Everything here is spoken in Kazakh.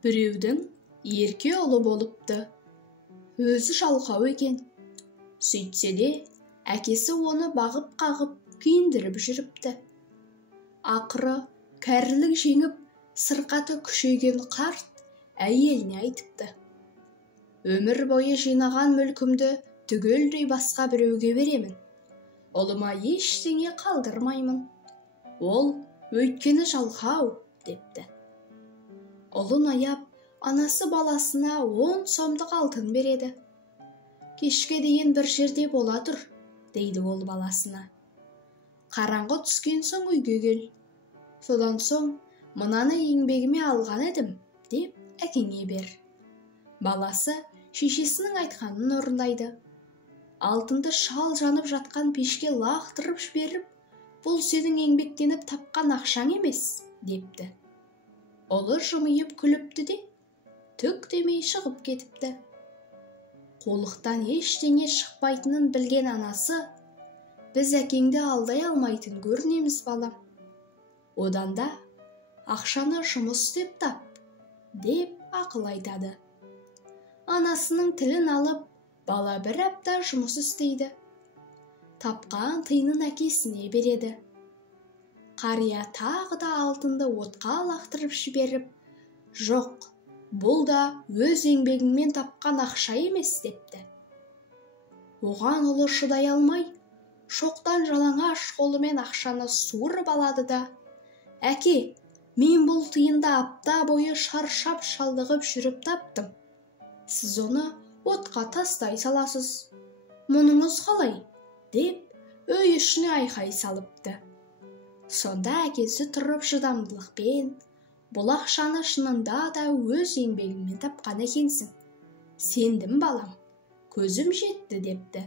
Біреудің ерке ұлы болыпты. Өзі жалқау екен. Сөйтсе де, әкесі оны бағып-қағып киіндіріп жүріпті. Ақыры кәрілік жеңіп, сырқаты күшейген қарт әйеліне айтыпты: «Өмір бойы жинаған мүлкімді түгелдей басқа біреуге беремін. Ұлыма ештеңе қалдырмаймын. Ол өйткені жалқау», депті. Ұлын аяп, анасы баласына 10 сомдық алтын береді. «Кешке дейін бір жерде бола тұр», дейді ол баласына. «Қараңғы түскен соң үйге кел. Содан соң мынаны еңбегіме алған едім», деп әкеңе бер. Баласы шешесінің айтқанын орындайды. Алтынды шал жанып жатқан пешке лақтырып жіберіп, «Бұл сенің еңбектеніп тапқан ақшаң емес», депті. Ұлы жымиып күліпті де, түк демей шығып кетіпті. Қолықтан ештеңе шықпайтынын білген анасы: «Біз әкеңді алдай алмайтын көрінеміз, балам. Одан да ақшаны жұмыс істеп тап», деп ақыл айтады. Анасының тілін алып, бала бір апта жұмыс істейді. Тапқан тиынын әкесіне береді. Қария тағы да алтынды отқа лақтырып жіберіп: «Жоқ, бұл да өз еңбегіңмен тапқан ақша емес», депті. Оған ұлы шыдай алмай, шоқтан жалаңаш қолымен ақшаны суырып алады да: «Әке, мен бұл тиынды апта бойы шаршап шалдығып жүріп таптым. Сіз оны отқа тастай саласыз. Мұныңыз қалай?» деп үй ішіне айқай салыпты. Сонда әкесі тұрып шыдамдылықпен: «Бұл ақшаны шынында да өз еңбегіңмен тапқан екенсің. Сендім балам, көзім жетті», депті.